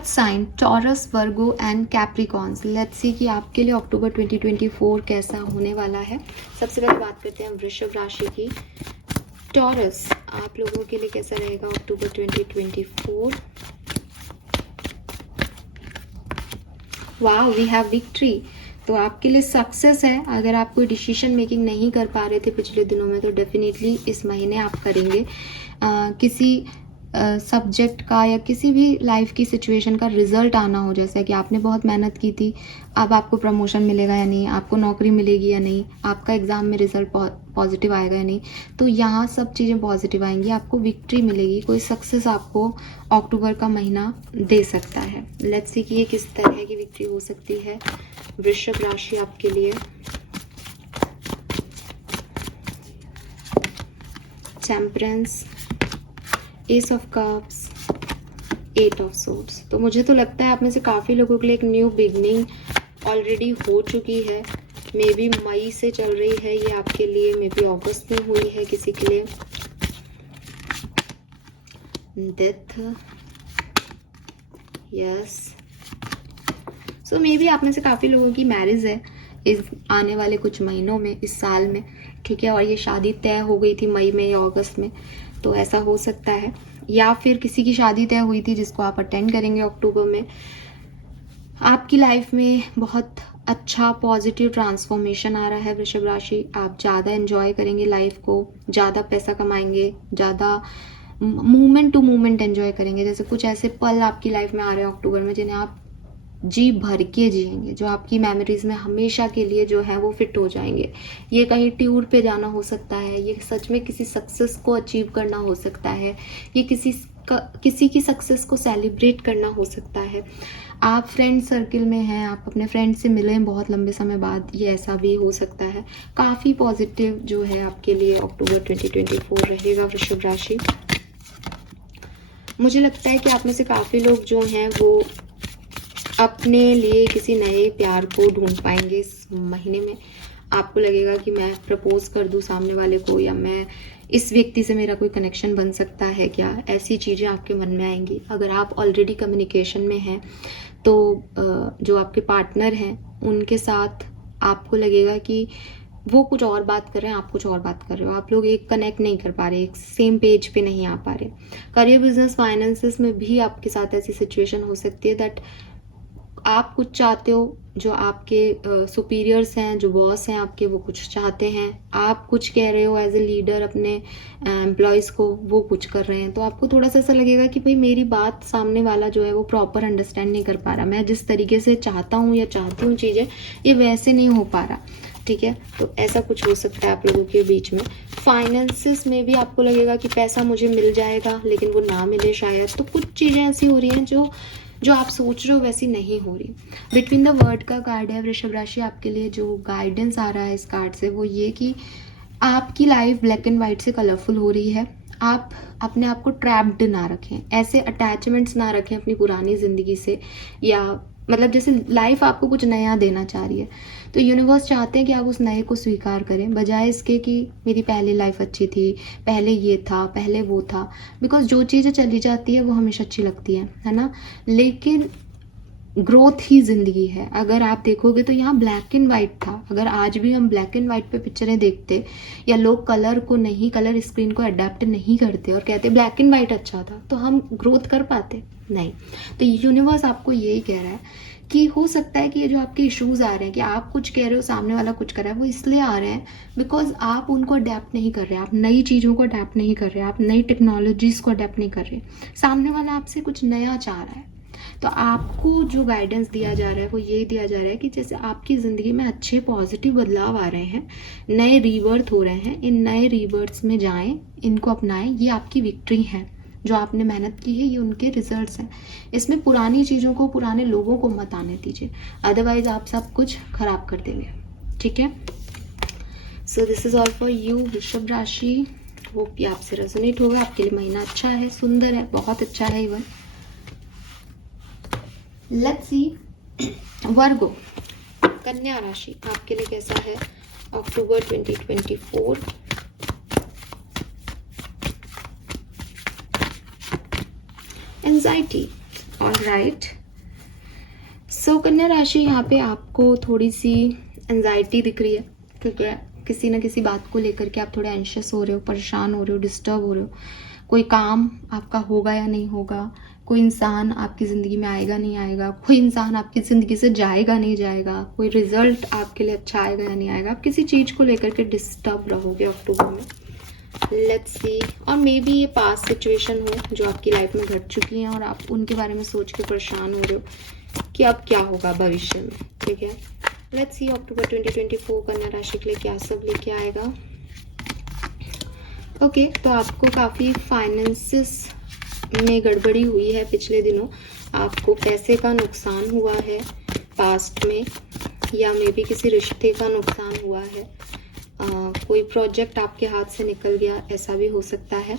Earth sign Taurus, Virgo and Capricorns. Let's see कि आपके लिए अक्टूबर 2024 कैसा होने वाला है। सबसे पहले बात करते हैं वृषभ राशि की। टॉरस, आप लोगों के लिए कैसा रहेगा अक्टूबर 2024? वाह, वी हैव विक्ट्री। तो आपके लिए सक्सेस है। अगर आप कोई डिसीजन मेकिंग नहीं कर पा रहे थे पिछले दिनों में तो डेफिनेटली इस महीने आप करेंगे। किसी सब्जेक्ट का या किसी भी लाइफ की सिचुएशन का रिजल्ट आना हो, जैसा कि आपने बहुत मेहनत की थी, अब आपको प्रमोशन मिलेगा या नहीं, आपको नौकरी मिलेगी या नहीं, आपका एग्ज़ाम में रिजल्ट पॉजिटिव आएगा या नहीं, तो यहाँ सब चीज़ें पॉजिटिव आएंगी, आपको विक्ट्री मिलेगी, कोई सक्सेस आपको अक्टूबर का महीना दे सकता है। लेट्स सी कि ये किस तरह की विक्ट्री हो सकती है वृषभ राशि आपके लिए। Temperance, S of cups, 8 of swords. तो मुझे तो लगता है आप में से काफ़ी लोगों के लिए एक न्यू बिगनिंग ऑलरेडी हो चुकी है। मे बी मई से चल रही है ये आपके लिए, मे बी अगस्त में हुई है किसी के लिए। Death, yes. सो मे बी आप में से काफ़ी लोगों की मैरिज है इस आने वाले कुछ महीनों में, इस साल में, ठीक है। और ये शादी तय हो गई थी मई में या अगस्त में, तो ऐसा हो सकता है। या फिर किसी की शादी तय हुई थी जिसको आप अटेंड करेंगे अक्टूबर में। आपकी लाइफ में बहुत अच्छा पॉजिटिव ट्रांसफॉर्मेशन आ रहा है वृषभ राशि। आप ज़्यादा एंजॉय करेंगे लाइफ को, ज़्यादा पैसा कमाएंगे, ज़्यादा मूवमेंट टू मूवमेंट एंजॉय करेंगे। जैसे कुछ ऐसे पल आपकी लाइफ में आ रहे हैं अक्टूबर में जिन्हें आप जी भर के जिएंगे, जो आपकी मेमोरीज में हमेशा के लिए जो है वो फिट हो जाएंगे। ये कहीं टूर पे जाना हो सकता है, ये सच में किसी सक्सेस को अचीव करना हो सकता है, ये किसी की सक्सेस को सेलिब्रेट करना हो सकता है। आप फ्रेंड सर्कल में हैं, आप अपने फ्रेंड से मिले हैं बहुत लंबे समय बाद, ये ऐसा भी हो सकता है। काफ़ी पॉजिटिव जो है आपके लिए अक्टूबर 2024 रहेगा वृषभ राशि। मुझे लगता है कि आप में से काफ़ी लोग जो हैं वो अपने लिए किसी नए प्यार को ढूंढ पाएंगे इस महीने में। आपको लगेगा कि मैं प्रपोज कर दूं सामने वाले को, या मैं इस व्यक्ति से मेरा कोई कनेक्शन बन सकता है क्या, ऐसी चीज़ें आपके मन में आएंगी। अगर आप ऑलरेडी कम्युनिकेशन में हैं तो जो आपके पार्टनर हैं उनके साथ आपको लगेगा कि वो कुछ और बात कर रहे हैं, आप कुछ और बात कर रहे हो, आप लोग एक कनेक्ट नहीं कर पा रहे, एक सेम पेज पे नहीं आ पा रहे। करियर, बिजनेस, फाइनेंसेस में भी आपके साथ ऐसी सिचुएशन हो सकती है दैट आप कुछ चाहते हो, जो आपके सुपीरियर्स हैं, जो बॉस हैं आपके, वो कुछ चाहते हैं, आप कुछ कह रहे हो एज ए लीडर अपने एम्प्लॉयज़ को, वो कुछ कर रहे हैं। तो आपको थोड़ा सा ऐसा लगेगा कि भाई मेरी बात सामने वाला जो है वो प्रॉपर अंडरस्टैंड नहीं कर पा रहा, मैं जिस तरीके से चाहता हूँ या चाहती हूँ चीज़ें, ये वैसे नहीं हो पा रहा, ठीक है। तो ऐसा कुछ हो सकता है आप लोगों के बीच में। फाइनेंसेस में भी आपको लगेगा कि पैसा मुझे मिल जाएगा लेकिन वो ना मिले शायद। तो कुछ चीज़ें ऐसी हो रही हैं जो आप सोच रहे हो वैसी नहीं हो रही। बिटवीन द वर्ड का कार्ड है वृषभ राशि। आपके लिए जो गाइडेंस आ रहा है इस कार्ड से वो ये कि आपकी लाइफ ब्लैक एंड वाइट से कलरफुल हो रही है। आप अपने आप को ट्रैप्ड ना रखें, ऐसे अटैचमेंट्स ना रखें अपनी पुरानी ज़िंदगी से, या मतलब जैसे लाइफ आपको कुछ नया देना चाह रही है तो यूनिवर्स चाहते हैं कि आप उस नए को स्वीकार करें, बजाय इसके कि मेरी पहली लाइफ अच्छी थी, पहले ये था, पहले वो था। बिकॉज जो चीज़ें चली जाती है वो हमेशा अच्छी लगती है ना। लेकिन ग्रोथ ही ज़िंदगी है। अगर आप देखोगे तो यहाँ ब्लैक एंड वाइट था। अगर आज भी हम ब्लैक एंड वाइट पे पिक्चरें देखते या लोग कलर स्क्रीन को अडेप्ट नहीं करते और कहते ब्लैक एंड वाइट अच्छा था, तो हम ग्रोथ कर पाते नहीं। तो यूनिवर्स आपको यही कह रहा है कि हो सकता है कि ये जो आपके इश्यूज आ रहे हैं कि आप कुछ कह रहे हो, सामने वाला कुछ कर रहा है, वो इसलिए आ रहे हैं बिकॉज आप उनको अडेप्ट नहीं कर रहे, आप नई चीज़ों को अडेप्ट नहीं कर रहे, आप नई टेक्नोलॉजीज़ को अडेप्ट नहीं कर रहे। सामने वाला आपसे कुछ नया चाह रहा है। तो आपको जो गाइडेंस दिया जा रहा है वो यही दिया जा रहा है कि जैसे आपकी ज़िंदगी में अच्छे पॉजिटिव बदलाव आ रहे हैं, नए रीबर्थ हो रहे हैं, इन नए रीबर्थ्स में जाएं, इनको अपनाएं। ये आपकी विक्ट्री है, जो आपने मेहनत की है, ये उनके रिजल्ट्स हैं। इसमें पुरानी चीज़ों को, पुराने लोगों को मत आने दीजिए, अदरवाइज आप सब कुछ खराब कर देंगे, ठीक है। So this is all for you वृषभ राशि। होप ये आपसे रेजोनेट होगा। आपके लिए महीना अच्छा है, सुंदर है, बहुत अच्छा है इवन। लेट्स सी वर्गो, कन्या राशि, आपके लिए कैसा है अक्टूबर 2024? एंजाइटी, ऑलराइट, सो कन्या राशि, यहाँ पे आपको थोड़ी सी एंजाइटी दिख रही है, क्योंकि किसी ना किसी बात को लेकर के आप थोड़े एंशियस हो रहे हो, परेशान हो रहे हो, डिस्टर्ब हो रहे हो। कोई काम आपका होगा या नहीं होगा, कोई इंसान आपकी ज़िंदगी में आएगा नहीं आएगा, कोई इंसान आपकी ज़िंदगी से जाएगा नहीं जाएगा, कोई रिजल्ट आपके लिए अच्छा आएगा या नहीं आएगा, आप किसी चीज़ को लेकर के डिस्टर्ब रहोगे अक्टूबर में। लेट्स सी, और मे बी ये पास्ट सिचुएशन हो जो आपकी लाइफ में घट चुकी हैं और आप उनके बारे में सोच के परेशान हो रहे हो कि अब क्या होगा भविष्य में। ठीक है, लेट्स सी अक्टूबर 2024 कन्या राशि के लिए क्या सब लेके आएगा। ओके, तो आपको काफ़ी फाइनेंसिस में गड़बड़ी हुई है पिछले दिनों, आपको पैसे का नुकसान हुआ है पास्ट में, या मे बी किसी रिश्ते का नुकसान हुआ है, कोई प्रोजेक्ट आपके हाथ से निकल गया, ऐसा भी हो सकता है।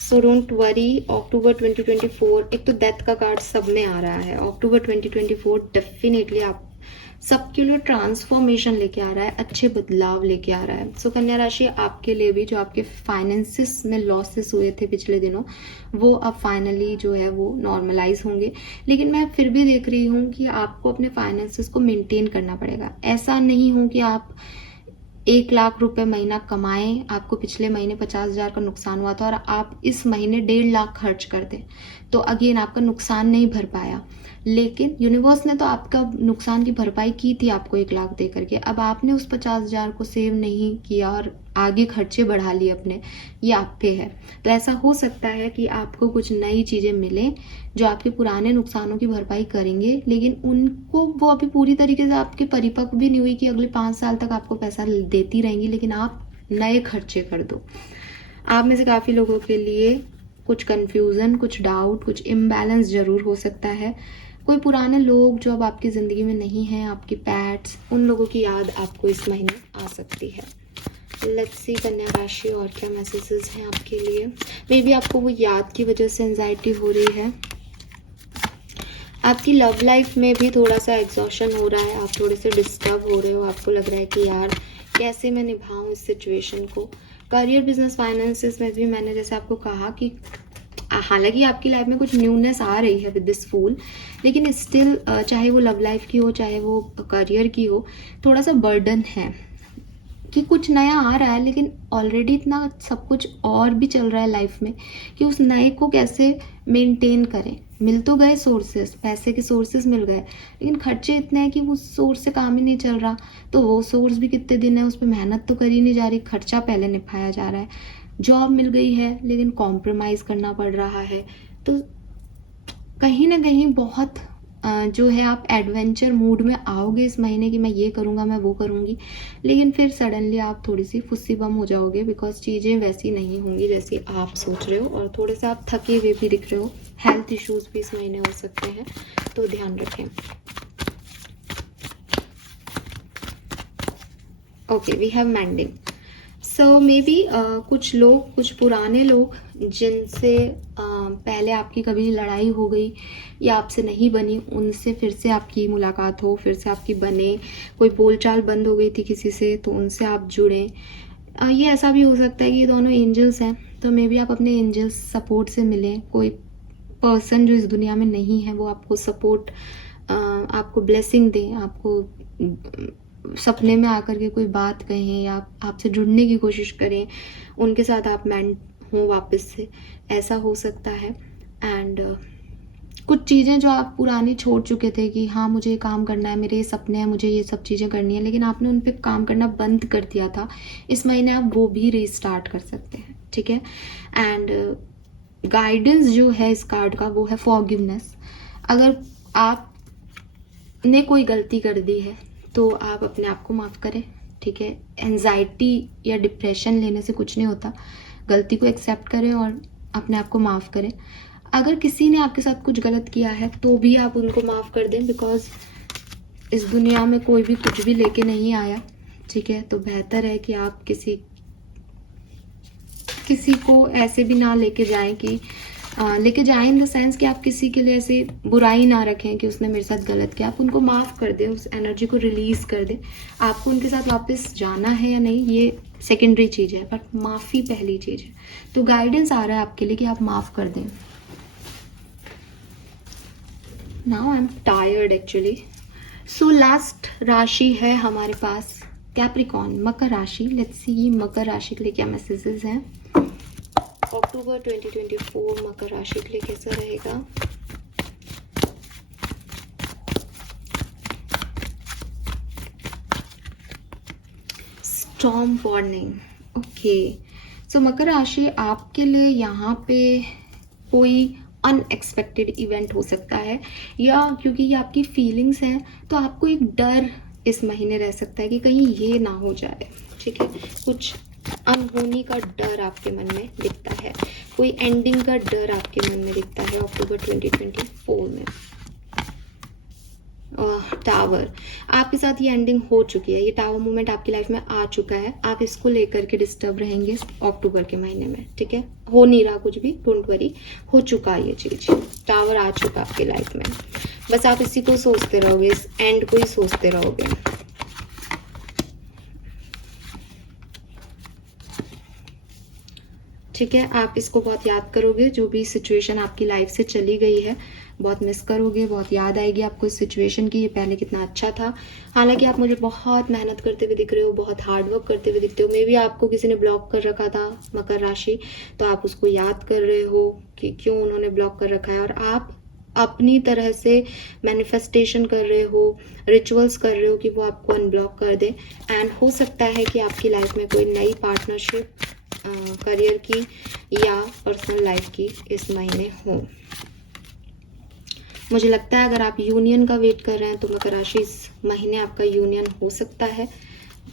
सो डोंट वरी, अक्टूबर 2024, एक तो डेथ का कार्ड सब में आ रहा है। अक्टूबर 2024 डेफिनेटली आप सबके लिए ट्रांसफॉर्मेशन लेके आ रहा है, अच्छे बदलाव लेके आ रहा है। सो कन्या राशि, आपके लिए भी जो आपके फाइनेंसिस में लॉसेस हुए थे पिछले दिनों, वो अब फाइनली जो है वो नॉर्मलाइज होंगे। लेकिन मैं फिर भी देख रही हूँ कि आपको अपने फाइनेंसिस को मेंटेन करना पड़ेगा। ऐसा नहीं हो कि आप 1 लाख रुपए महीना कमाएं, आपको पिछले महीने 50,000 का नुकसान हुआ था और आप इस महीने 1.5 लाख खर्च कर दें, तो अगेन आपका नुकसान नहीं भर पाया। लेकिन यूनिवर्स ने तो आपका नुकसान की भरपाई की थी आपको 1 लाख दे करके, अब आपने उस 50,000 को सेव नहीं किया और आगे खर्चे बढ़ा लिए अपने, ये आप पे है। तो ऐसा हो सकता है कि आपको कुछ नई चीज़ें मिलें जो आपके पुराने नुकसानों की भरपाई करेंगे, लेकिन उनको वो अभी पूरी तरीके से आपकी परिपक्व भी नहीं हुई कि अगले 5 साल तक आपको पैसा देती रहेंगी, लेकिन आप नए खर्चे कर दो। आप में से काफ़ी लोगों के लिए कुछ कन्फ्यूज़न, कुछ डाउट, कुछ इम्बैलेंस ज़रूर हो सकता है। कोई पुराने लोग जो अब आपकी ज़िंदगी में नहीं हैं, आपकी पैट्स, उन लोगों की याद आपको इस महीने आ सकती है। लेट्स सी कन्या राशि, और क्या मैसेजेस हैं आपके लिए। मे बी आपको वो याद की वजह से एंजाइटी हो रही है। आपकी लव लाइफ में भी थोड़ा सा एग्जॉशन हो रहा है, आप थोड़े से डिस्टर्ब हो रहे हो, आपको लग रहा है कि यार कैसे मैं निभाऊं इस सिचुएशन को। करियर, बिजनेस, फाइनेंसेस में भी मैंने जैसे आपको कहा कि हालांकि आपकी लाइफ में कुछ न्यूनेस आ रही है विद दिस फूल, लेकिन स्टिल चाहे वो लव लाइफ की हो, चाहे वो करियर की हो, थोड़ा सा बर्डन है कि कुछ नया आ रहा है, लेकिन ऑलरेडी इतना सब कुछ और भी चल रहा है लाइफ में कि उस नए को कैसे मेंटेन करें। मिल तो गए सोर्सेस, पैसे के सोर्सेस मिल गए, लेकिन खर्चे इतने हैं कि उस सोर्स से काम ही नहीं चल रहा। तो वो सोर्स भी कितने दिन है, उस पर मेहनत तो करी नहीं जा रही, खर्चा पहले निभाया जा रहा है। जॉब मिल गई है लेकिन कॉम्प्रोमाइज़ करना पड़ रहा है। तो कहीं ना कहीं बहुत जो है आप एडवेंचर मूड में आओगे इस महीने की, मैं ये करूँगा, मैं वो करूँगी, लेकिन फिर सडनली आप थोड़ी सी फुस्सी बम हो जाओगे, बिकॉज चीज़ें वैसी नहीं होंगी जैसी आप सोच रहे हो, और थोड़े से आप थके हुए भी दिख रहे हो। हेल्थ इश्यूज भी इस महीने हो सकते हैं, तो ध्यान रखें। Okay, we have mending. So may be कुछ लोग, कुछ पुराने लोग जिनसे पहले आपकी कभी लड़ाई हो गई या आपसे नहीं बनी, उनसे फिर से आपकी मुलाकात हो, फिर से आपकी बने। कोई बोलचाल बंद हो गई थी किसी से, तो उनसे आप जुड़ें। ये ऐसा भी हो सकता है कि ये दोनों एंजल्स हैं, तो मे बी आप अपने एंजल्स सपोर्ट से मिलें। कोई पर्सन जो इस दुनिया में नहीं है वो आपको सपोर्ट, आपको ब्लेसिंग दें, आपको सपने में आकर के कोई बात कहें या आपसे जुड़ने की कोशिश करें, उनके साथ आप मैंड हो वापस से, ऐसा हो सकता है। एंड कुछ चीज़ें जो आप पुरानी छोड़ चुके थे कि हाँ मुझे ये काम करना है, मेरे ये सपने हैं, मुझे ये सब चीज़ें करनी है, लेकिन आपने उन पर काम करना बंद कर दिया था, इस महीने आप वो भी रीस्टार्ट कर सकते हैं। ठीक है, एंड गाइडेंस जो है इस कार्ड का वो है फॉरगिवनेस। अगर आपने कोई गलती कर दी है तो आप अपने आप को माफ़ करें। ठीक है, एंजाइटी या डिप्रेशन लेने से कुछ नहीं होता, गलती को एक्सेप्ट करें और अपने आप को माफ़ करें। अगर किसी ने आपके साथ कुछ गलत किया है तो भी आप उनको माफ़ कर दें, बिकॉज इस दुनिया में कोई भी कुछ भी लेके नहीं आया। ठीक है, तो बेहतर है कि आप किसी को ऐसे भी ना लेके जाएं कि लेके जाएं इन द सेंस कि आप किसी के लिए ऐसे बुराई ना रखें कि उसने मेरे साथ गलत किया। आप उनको माफ़ कर दें, उस एनर्जी को रिलीज़ कर दें। आपको उनके साथ वापस जाना है या नहीं ये सेकेंडरी चीज़ है, बट माफ़ी पहली चीज़ है। तो गाइडेंस आ रहा है आपके लिए कि आप माफ़ कर दें। Now I am tired actually. So last राशि है हमारे पास कैप्रिकॉन, मकर राशि। लेट्स सी मकर राशि के लिए क्या मैसेजेस हैं। अक्टूबर 2024 मकर राशि के लिए कैसा रहेगा। Storm warning, okay. सो मकर राशि आपके लिए यहाँ पे कोई अनएक्सपेक्टेड इवेंट हो सकता है, या क्योंकि ये आपकी फीलिंग्स हैं तो आपको एक डर इस महीने रह सकता है कि कहीं ये ना हो जाए, ठीक है। कुछ अनहोनी का डर आपके मन में दिखता है, कोई एंडिंग का डर आपके मन में दिखता है अक्टूबर 2024 में। टावर, आपके साथ ये एंडिंग हो चुकी है, ये टावर मूवमेंट आपकी लाइफ में आ चुका है। आप इसको लेकर के डिस्टर्ब रहेंगे अक्टूबर के महीने में, ठीक है। हो नहीं रहा कुछ भी, डोंट वरी, हो चुका ये चीज, टावर आ चुका आपकी लाइफ में। बस आप इसी को सोचते रहोगे, इस एंड को ही सोचते रहोगे। ठीक है, आप इसको बहुत याद करोगे, जो भी सिचुएशन आपकी लाइफ से चली गई है बहुत मिस करोगे, बहुत याद आएगी आपको इस सिचुएशन की, ये पहले कितना अच्छा था। हालांकि आप मुझे बहुत मेहनत करते हुए दिख रहे हो, बहुत हार्ड वर्क करते हुए दिखते हो। मे बी आपको किसी ने ब्लॉक कर रखा था मकर राशि, तो आप उसको याद कर रहे हो कि क्यों उन्होंने ब्लॉक कर रखा है, और आप अपनी तरह से मैनिफेस्टेशन कर रहे हो, रिचुअल्स कर रहे हो कि वो आपको अनब्लॉक कर दे। एंड हो सकता है कि आपकी लाइफ में कोई नई पार्टनरशिप करियर की या पर्सनल लाइफ की इस महीने हो। मुझे लगता है अगर आप यूनियन का वेट कर रहे हैं तो मकर राशि इस महीने आपका यूनियन हो सकता है।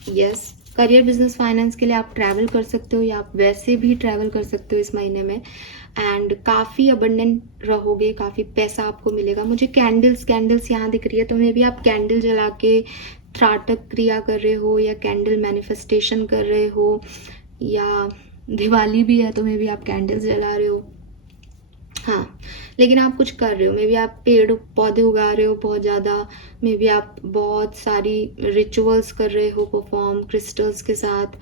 यस, करियर, बिजनेस, फाइनेंस के लिए आप ट्रैवल कर सकते हो, या आप वैसे भी ट्रैवल कर सकते हो इस महीने में। एंड काफ़ी अबंडेंट रहोगे, काफ़ी पैसा आपको मिलेगा। मुझे कैंडल्स यहाँ दिख रही है, तो मे भी आप कैंडल जला के त्राटक क्रिया कर रहे हो, या कैंडल मैनिफेस्टेशन कर रहे हो, या दिवाली भी है तो मे भी आप कैंडल्स जला रहे हो। हाँ, लेकिन आप कुछ कर रहे हो, मे बी आप पेड़ पौधे उगा रहे हो बहुत ज़्यादा, मे बी आप बहुत सारी रिचुअल्स कर रहे हो परफॉर्म, क्रिस्टल्स के साथ,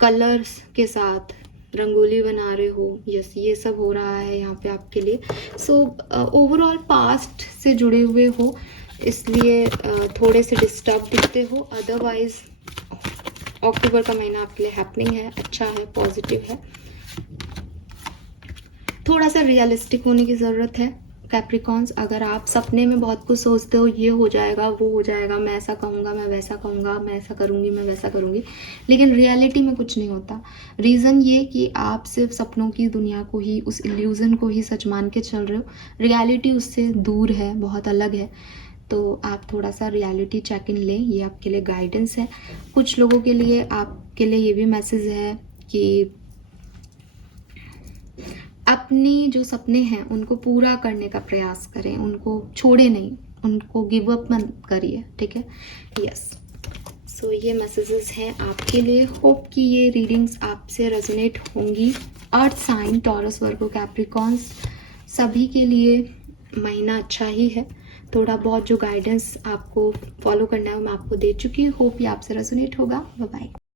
कलर्स के साथ रंगोली बना रहे हो। यस, ये सब हो रहा है यहाँ पे आपके लिए। सो ओवरऑल पास्ट से जुड़े हुए हो, इसलिए थोड़े से डिस्टर्ब दिखते हो। अदरवाइज अक्टूबर का महीना आपके लिए हैपनिंग है, अच्छा है, पॉजिटिव है। थोड़ा सा रियलिस्टिक होने की ज़रूरत है कैप्रिकॉन्स। अगर आप सपने में बहुत कुछ सोचते हो, ये हो जाएगा, वो हो जाएगा, मैं ऐसा कहूँगा, मैं वैसा कहूँगा, मैं ऐसा करूँगी, मैं वैसा करूँगी, लेकिन रियलिटी में कुछ नहीं होता। रीज़न ये कि आप सिर्फ सपनों की दुनिया को ही, उस इल्यूज़न को ही सच मान के चल रहे हो। रियलिटी उससे दूर है, बहुत अलग है। तो आप थोड़ा सा रियलिटी चेक इन लें, ये आपके लिए गाइडेंस है। कुछ लोगों के लिए, आपके लिए ये भी मैसेज है कि अपनी जो सपने हैं उनको पूरा करने का प्रयास करें, उनको छोड़े नहीं, उनको गिव अप मत करिए, ठीक है। यस, सो ये मैसेजेस हैं आपके लिए। होप कि ये रीडिंग्स आपसे रेजोनेट होंगी। अर्थ साइन, टॉरस, वर्गो, कैप्रिकॉन्स, सभी के लिए महीना अच्छा ही है। थोड़ा बहुत जो गाइडेंस आपको फॉलो करना है वो मैं आपको दे चुकी हूँ। होप ये आपसे रेजोनेट होगा। Bye bye.